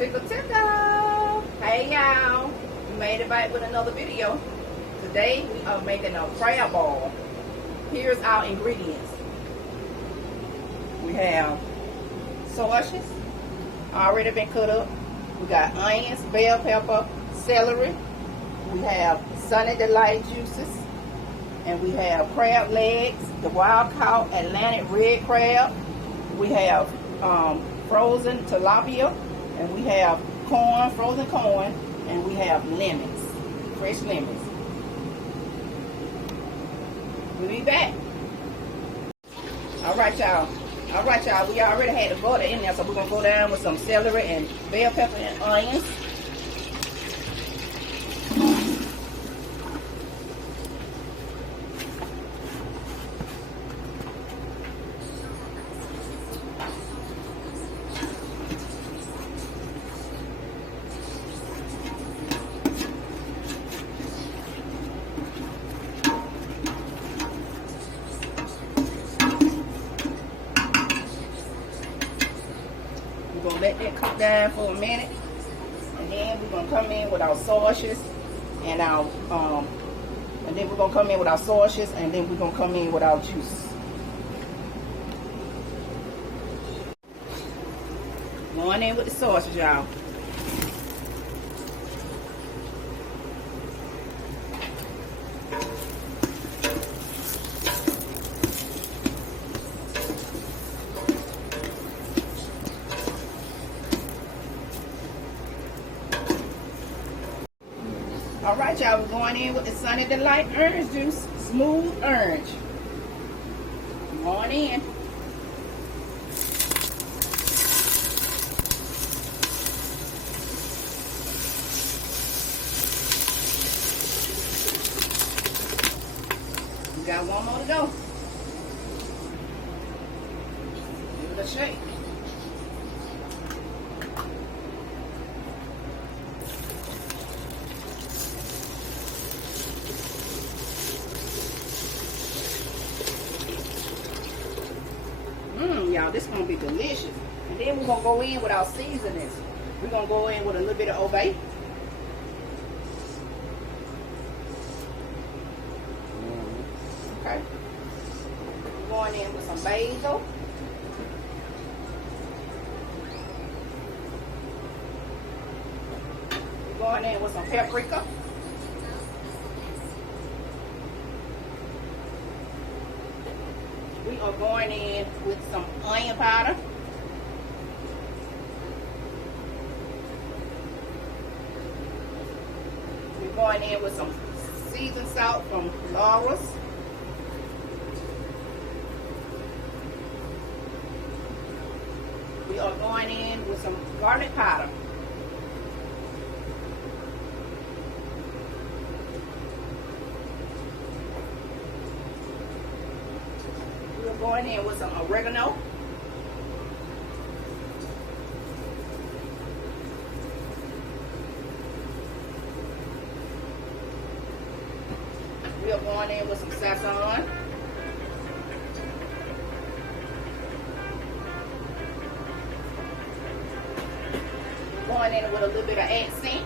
Tickle tickle. Hey y'all, we made it back with another video. Today we are making a crab ball. Here's our ingredients. We have sausages already been cut up. We got onions, bell pepper, celery. We have Sunny Delight juices. And we have crab legs, the wild caught Atlantic red crab. We have frozen tilapia. And we have corn, frozen corn. And we have lemons, fresh lemons. We'll be back. All right, y'all. We already had the butter in there, so we're going to go down with some celery and bell pepper and onions. We're going to let that cook down for a minute. And then we're going to come in with our sausages and our, and then we're going to come in with our sausages and then we're going to come in with our juice. Going in with the sausage, y'all. All right, y'all, we're going in with the Sunny Delight orange juice, smooth orange. Going in. We got one more to go. Give it a shake. Y'all, this is going to be delicious. And then we're going to go in with our seasonings. We're going to go in with a little bit of Old Bay. Okay. We're going in with some basil. We're going in with some paprika. We are going in with some onion powder. We're going in with some seasoned salt from Laura's. We are going in with some garlic powder. Going in with some oregano. We are going in with some sazon. Going in with a little bit of accent.